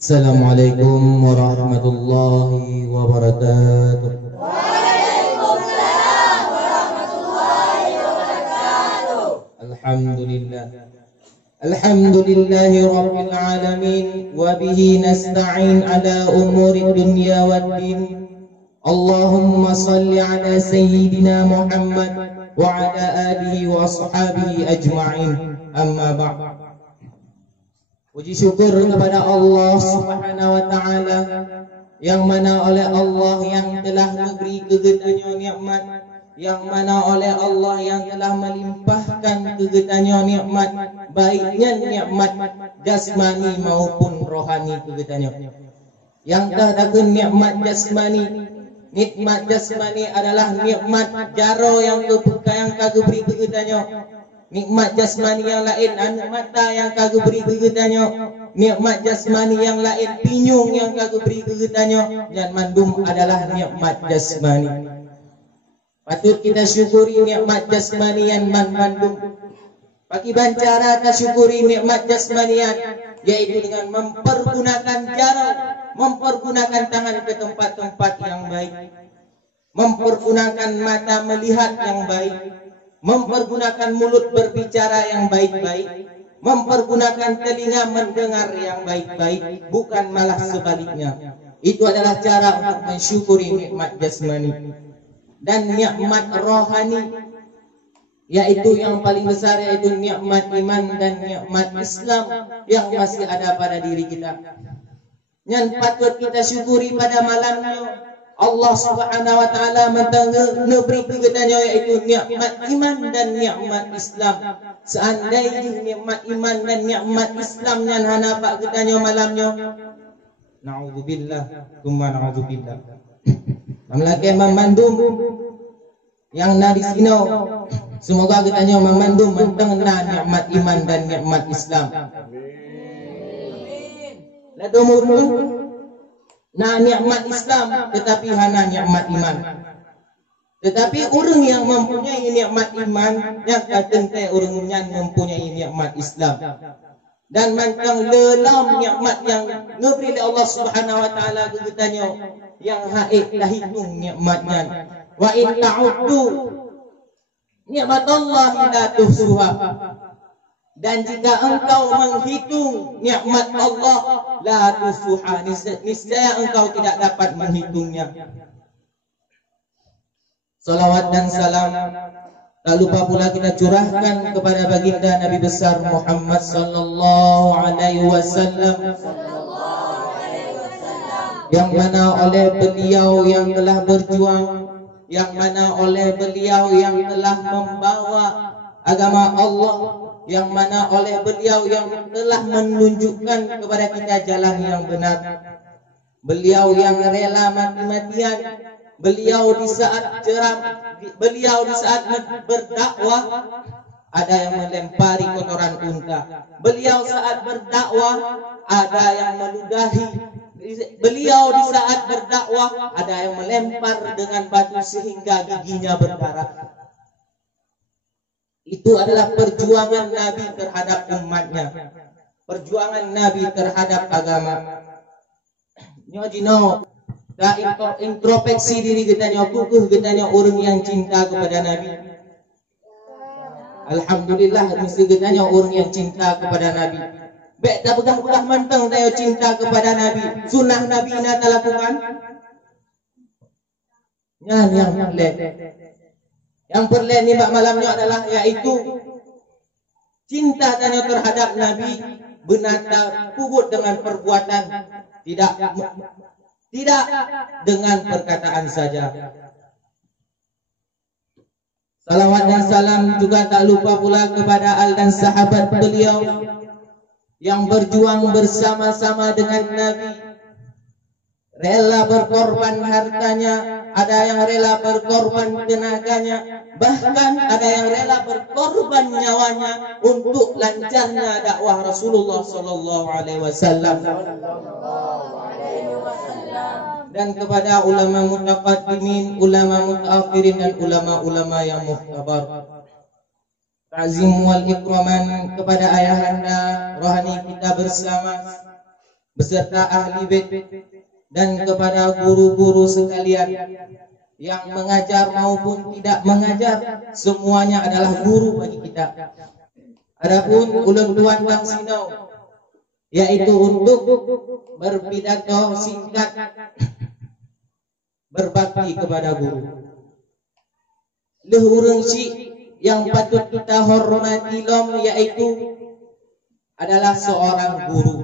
Assalamualaikum warahmatullahi wabarakatuh. Waalaikumsalam warahmatullahi wabarakatuh. Alhamdulillah. Alhamdulillahi rabbil alamin wa bihi nasta'in ala umuri dunya waddin. Allahumma salli ala sayyidina Muhammad wa ala alihi wa ashabihi ajma'in. Amma ba'd. Puji syukur kepada Allah Subhanahu wa taala yang mana oleh Allah yang telah memberi kegetanya nikmat, yang mana oleh Allah yang telah melimpahkan kegetanya nikmat, baiknya nikmat jasmani maupun rohani kegetanya. Yang tadakeun nikmat jasmani, nikmat jasmani adalah nikmat jaro yang kagubri kegetanya. Nikmat jasmani yang lain anu mata yang kagak beri kegetanyo, nikmat jasmani yang lain pinyung yang kagak beri kegetanyo, dan mandum adalah nikmat jasmani. Patut kita syukuri nikmat jasmani yang mandum. Bagi bancara kita syukuri nikmat jasmanian, yaitu dengan mempergunakan jaro, mempergunakan tangan ke tempat-tempat yang baik, mempergunakan mata melihat yang baik, mempergunakan mulut berbicara yang baik-baik, mempergunakan telinga mendengar yang baik-baik, bukan malah sebaliknya. Itu adalah cara untuk mensyukuri nikmat jasmani. Dan nikmat rohani, yaitu yang paling besar, yaitu nikmat iman dan nikmat Islam yang masih ada pada diri kita. Yang patut kita syukuri pada malamnya, Allah Subhanahu wa taala memberi kegetanya, yaitu nikmat iman dan nikmat Islam. Seandainya nikmat iman dan nikmat Islam yang hanapa kegetanya malamnya, naudzubillah tsumma naudzubillah. Mamlake memandum yang nadi sino, semoga kegetanya memandum mentengna nikmat iman dan nikmat Islam. Amin. Ladomurun nah nikmat Islam, tetapi hana nikmat iman. Tetapi orang yang mempunyai nikmat iman, yang katente orang yang mempunyai nikmat Islam. Dan mancang lelam nikmat yang ngabri oleh Allah Subhanahu wa taala kegetanya, yang haid dah hitung nikmatnya. Wa in ta'uddu nikmat Allah la tuhsuha. Dan jika engkau menghitung nikmat Allah, la tusuha, niscaya engkau tidak dapat menghitungnya. Salawat dan salam tak lupa pula kita curahkan kepada baginda Nabi besar Muhammad sallallahu alaihi wasallam, yang mana oleh beliau yang telah berjuang, yang mana oleh beliau yang telah membawa agama Allah, yang mana oleh beliau yang telah menunjukkan kepada kita jalan yang benar. Beliau yang rela mati-matian, beliau di saat beliau di saat berdakwah ada yang melempari kotoran unta. Beliau saat berdakwah ada yang meludahi. Beliau di saat berdakwah ada yang melempar dengan batu sehingga giginya berdarah. Itu adalah perjuangan Nabi terhadap umatnya, perjuangan Nabi terhadap agama. Nyojino, dah introspeksi diri kita, nyokukuh kita, orang yang cinta kepada Nabi. Alhamdulillah, mesti kita orang yang cinta kepada Nabi. Bek dah begah-begah manteng tayo cinta kepada Nabi. Sunnah Nabi nak lakukan. Yang leh. Yang perlu nibak malamnya adalah yaitu cinta tanya terhadap Nabi benata puput dengan perbuatan, tidak dengan perkataan saja. Salawat dan salam juga tak lupa pula kepada al dan sahabat beliau yang berjuang bersama-sama dengan Nabi, rela berkorban hartanya, ada yang rela berkorban tenaganya, bahkan ada yang rela berkorban nyawanya untuk lancarnya dakwah Rasulullah sallallahu alaihi wasallam. Dan kepada ulama mutaqaddimin, ulama mutaakhirin, dan ulama-ulama yang muhtabar. Ta'zim wal ikraman kepada ayahanda rohani kita bersama, beserta ahli bait dan kepada guru-guru sekalian yang mengajar maupun tidak mengajar, semuanya adalah guru bagi kita. Adapun ulun tuan Bang Sinau, yaitu untuk berpidato singkat berbakti kepada guru. Luhurun si yang patut kita hormati lom, yaitu adalah seorang guru.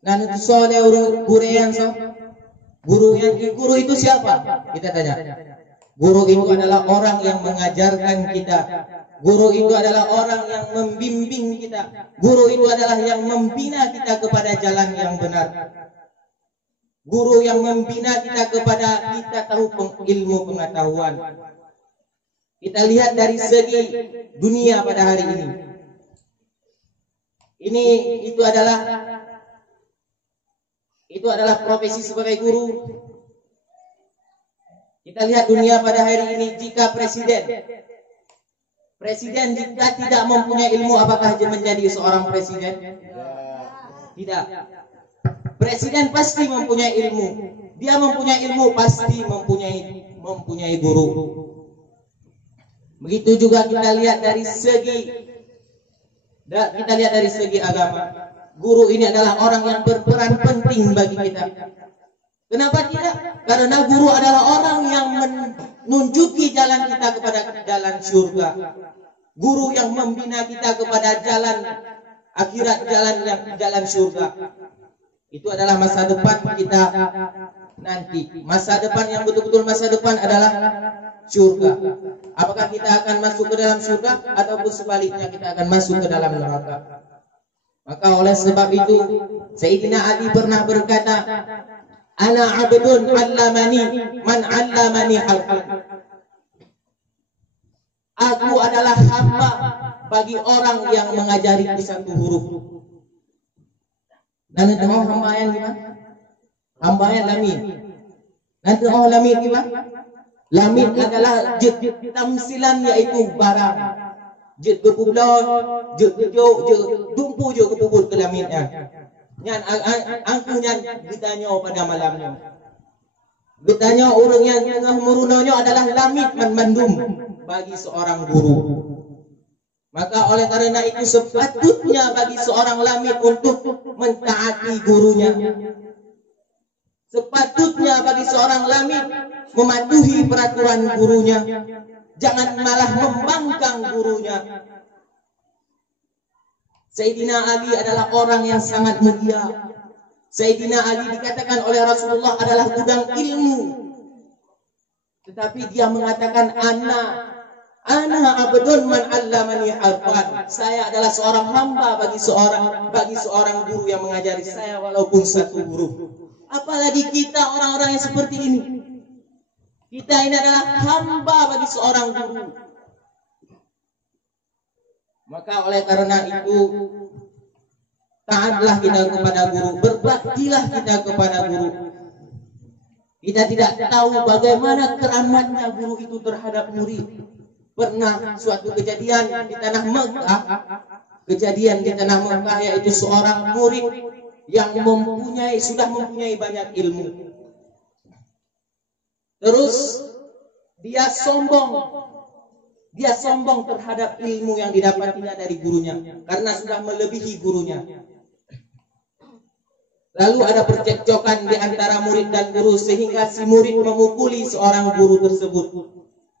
Nan itu soalnya guru yang guru itu siapa? Kita tanya. Guru itu adalah orang yang mengajarkan kita. Guru itu adalah orang yang membimbing kita. Guru itu adalah yang membina kita kepada jalan yang benar. Guru yang membina kita kepada kita tahu ilmu pengetahuan. Kita lihat dari segi dunia pada hari ini. Itu adalah profesi sebagai guru. Kita lihat dunia pada hari ini, jika presiden jika tidak mempunyai ilmu, apakah dia menjadi seorang presiden? Tidak. Presiden pasti mempunyai ilmu. Dia mempunyai ilmu pasti mempunyai guru. Begitu juga kita lihat dari segi agama. Guru ini adalah orang yang berperan penting bagi kita. Kenapa tidak? Karena guru adalah orang yang menunjuki jalan kita kepada jalan surga. Guru yang membina kita kepada jalan akhirat, jalan surga. Itu adalah masa depan kita nanti. Masa depan yang betul-betul masa depan adalah surga. Apakah kita akan masuk ke dalam surga ataupun sebaliknya kita akan masuk ke dalam neraka? Maka oleh sebab itu Sayyidina Ali pernah berkata, "Ana 'abdun 'allamani man 'allamani al-haq." Aku adalah hamba bagi orang yang mengajariku satu huruf. Dan nanti mau hamba yang gimana? Hamba yang lamid. Nanti mau lamid gimana? Lamid adalah jid tamsilan, yaitu barang. Jid kepublon, jid kejuk, jid dumpu je kepubut ke lamidnya. Nyan angkunya ditanya pada malamnya. Ditanya orang yang tengah merunanya adalah lamid mandum bagi seorang guru. Maka oleh karena itu sepatutnya bagi seorang lamid untuk mentaati gurunya. Sepatutnya bagi seorang lamid mematuhi peraturan gurunya. Jangan malah membangkang gurunya. Sayyidina Ali adalah orang yang sangat mulia. Sayyidina Ali dikatakan oleh Rasulullah adalah gudang ilmu. Tetapi dia mengatakan ana abdun man 'allamani harfan. Saya adalah seorang hamba bagi seorang guru yang mengajari saya walaupun satu huruf. Apalagi kita orang-orang yang seperti ini. Kita ini adalah hamba bagi seorang guru. Maka oleh karena itu taatlah kita kepada guru, berbaktilah kita kepada guru. Kita tidak tahu bagaimana keramatnya guru itu terhadap murid. Pernah suatu kejadian di tanah Mekah, yaitu seorang murid yang sudah mempunyai banyak ilmu. Terus dia sombong terhadap ilmu yang didapatinya dari gurunya karena sudah melebihi gurunya. Lalu ada percekcokan di antara murid dan guru sehingga si murid memukuli seorang guru tersebut.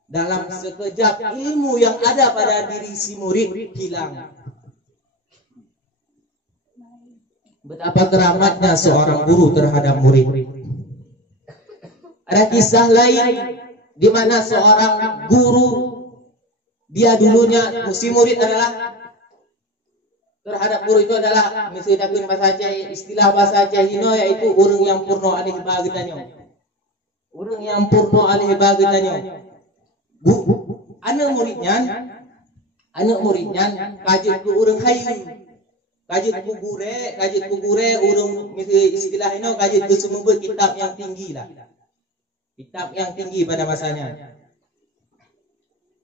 Dalam sekejap ilmu yang ada pada diri si murid hilang. Betapa keramatnya seorang guru terhadap murid. Ada kisah lain di mana seorang guru, dia dulunya si murid adalah terhadap guru itu adalah misalnya istilah bahasa Cina, yaitu urang yang purno alih bagitannya. Urang yang purno alih bagitannya. Anak muridnya kajit ku urang hayu. Kajit ku gure urang misalnya istilah ini kajit ku semua kitab yang tinggi lah. Kitab yang tinggi pada masanya.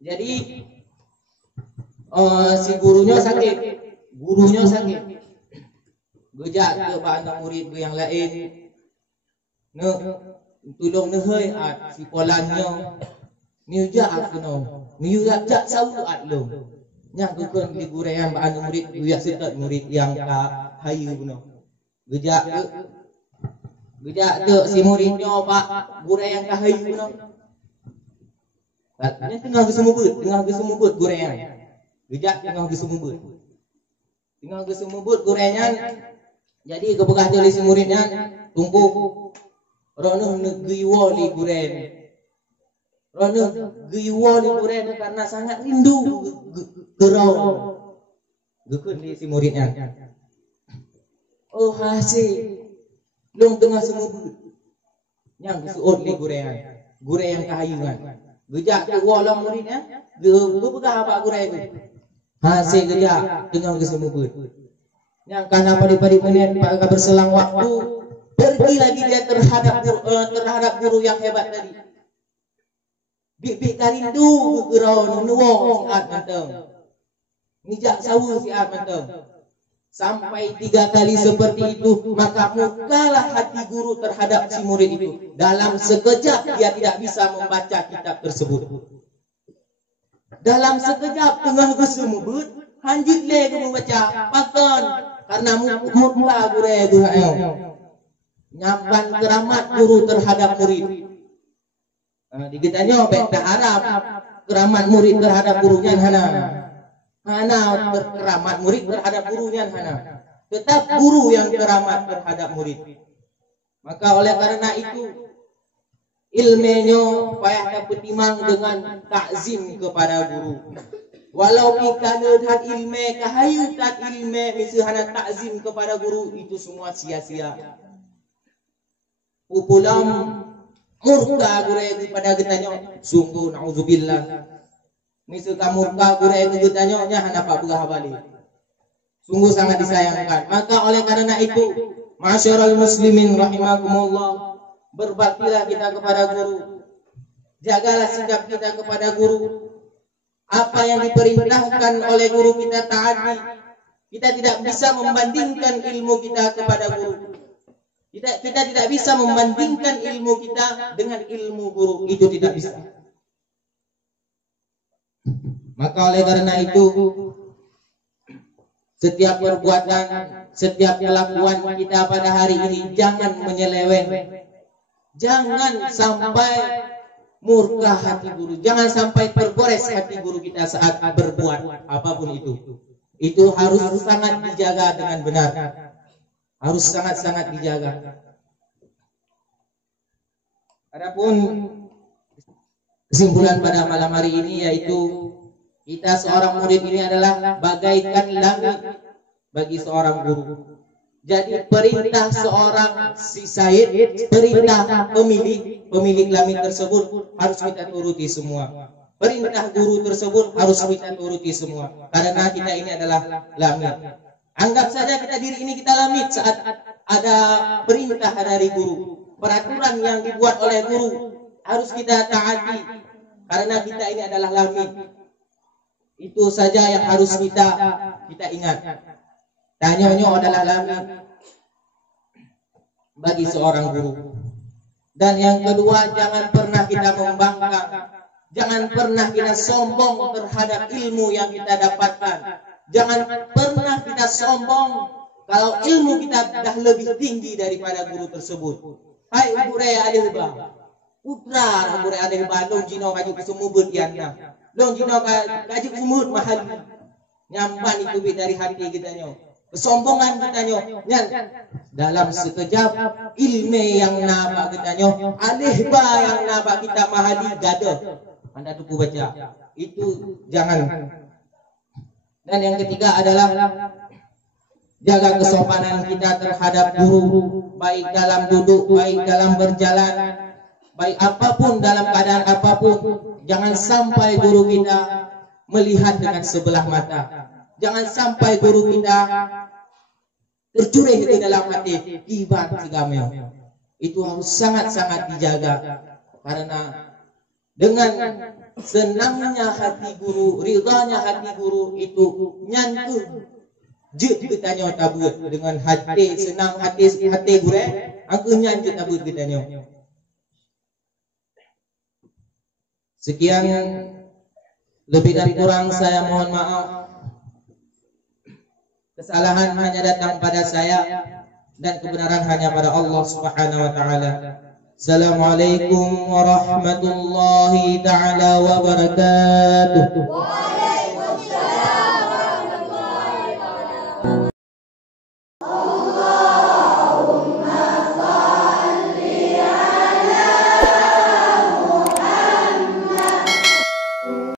Jadi si gurunya sakit. gejak ke anak murid yang lain ne tulung ne hei at si polannya ni jak aku no ni jak sau at lo nya gukun di gurean anak murid ya setat murid yang ka hayu no gejak ke si muridnya pak gurean ka hayu no katanya tengah gesumubut gurean gejak tengah gesumubut gurean. Jadi kebegah tulis si muridnya tunggu rono negeri wali guren. Rono negeri wali guren karena sangat rindu gerau. Gekun di si muridnya. Oh hasil long tengah semubut. Yang suot li guren. Guren yang kahayuan. Gejak ke wala muridnya. Kebegah apa guren itu? Hasil gejak tengah semubut. Yang karena pada menit maka berselang waktu pergi lagi dia terhadap guru yang hebat tadi. Bik karindu gerau nuwo siat manteng. Nijak sawu siat manteng. Sampai 3 kali seperti itu maka mukalah hati guru terhadap si murid itu. Dalam sekejap dia tidak bisa membaca kitab tersebut. Dalam sekejap tengah gesumubut hanjit le membaca pakon. Karena muka guru itu nyampan keramat guru terhadap murid. Dikitanya beda Arab keramat murid terhadap gurunya hana keramat murid terhadap gurunya hana. Tetap guru yang keramat terhadap murid. Maka oleh karena itu ilmunya payah bertimang dengan takzim kepada guru. Walau ikana dan ilmu kahayu dan ilmu misalnya takzim kepada guru itu semua sia-sia. Pupulam murka guru kepada getanya sungguh nauzubillah. Misalkan murka guru getanya nya hana pak begah balik. Sungguh sangat disayangkan. Maka oleh karena itu masyarul muslimin rahimakumullah, berbaktilah kita kepada guru. Jagalah sikap kita kepada guru. Apa yang diperintahkan oleh guru kita taati. Kita tidak bisa membandingkan ilmu kita kepada guru. Kita tidak bisa membandingkan ilmu kita dengan ilmu guru. Itu tidak bisa. Maka oleh karena itu setiap perbuatan, setiap kelakuan kita pada hari ini jangan menyeleweng. Jangan sampai murka hati guru, jangan sampai tergores hati guru kita saat berbuat apapun itu. Itu harus sangat dijaga dengan benar. Harus sangat-sangat dijaga. Adapun kesimpulan pada malam hari ini yaitu kita seorang murid ini adalah bagaikan langit bagi seorang guru. Jadi perintah seorang si Said, perintah pemilik langit tersebut harus kita turuti semua. Perintah guru tersebut harus kita turuti semua. Karena kita ini adalah langit. Anggap saja diri ini kita langit saat ada perintah dari guru. Peraturan yang dibuat oleh guru harus kita taati. Karena kita ini adalah langit. Itu saja yang harus kita ingat. Tanyonyo adalah langit bagi seorang guru. Dan yang kedua, jangan pernah kita membangkang, jangan pernah kita sombong terhadap ilmu yang kita dapatkan. Jangan pernah kita sombong kalau ilmu kita dah lebih tinggi daripada guru tersebut. Hai guru alihba, putra guru alihba, long jino kaju kesumubut yanna, long jino kaju kesumubut mahal, nyampan itu dari hati kita nyo. Kesombongan kita nyo, dalam sekejap ilmu yang napa kita nyo, alihba yang napa kita mahali gada. Anda tuku baca, itu jangan. Dan yang ketiga adalah jaga kesopanan kita terhadap guru, baik dalam duduk, baik dalam berjalan, baik apapun dalam keadaan apapun. Jangan sampai guru kita melihat dengan sebelah mata. Jangan sampai guru kita tercurih di dalam hati ibarat sigamel. Itu harus sangat-sangat dijaga. Karena dengan senangnya hati guru, ridhanya hati guru itu nyantu Je bertanya tabut dengan hati senang hati gue, aku nyanyi tabut bertanya. Sekian, lebih dan kurang saya mohon maaf. Kesalahan hanya datang pada saya dan kebenaran hanya pada Allah Subhanahu wa taala. Assalamualaikum warahmatullahi taala wabarakatuh.